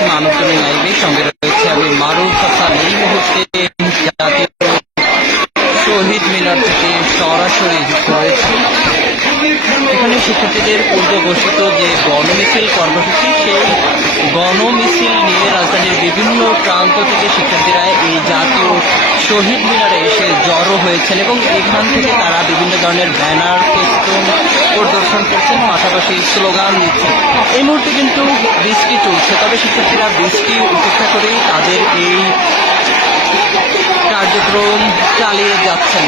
রয়েছে মানবজমিন লাইভে, সঙ্গে রয়েছে আমি মারুফ হাসান। এই মুহূর্তে জাতীয় শহীদ মিনার থেকে সরাসরি যুক্ত রয়েছে। এখানে শিক্ষার্থীদের পূর্ব ঘোষিত যে গণমিছিল কর্মসূচি, সেই গণমিছিল নিয়ে রাজধানীর বিভিন্ন প্রান্ত থেকে শিক্ষার্থীরা এই জাতীয় শহীদ মিনারে এসে জড়ো হয়েছেন এবং এখান থেকে তারা বিভিন্ন ধরনের ব্যানার ফেস্টুন পরিদর্শন করছেন, পাশাপাশি স্লোগান দিচ্ছেন। এই মুহূর্তে কিন্তু বৃষ্টি চলছে, তবে শিক্ষার্থীরা বৃষ্টি উপেক্ষা করেই তাদের এই কার্যক্রম চালিয়ে যাচ্ছেন।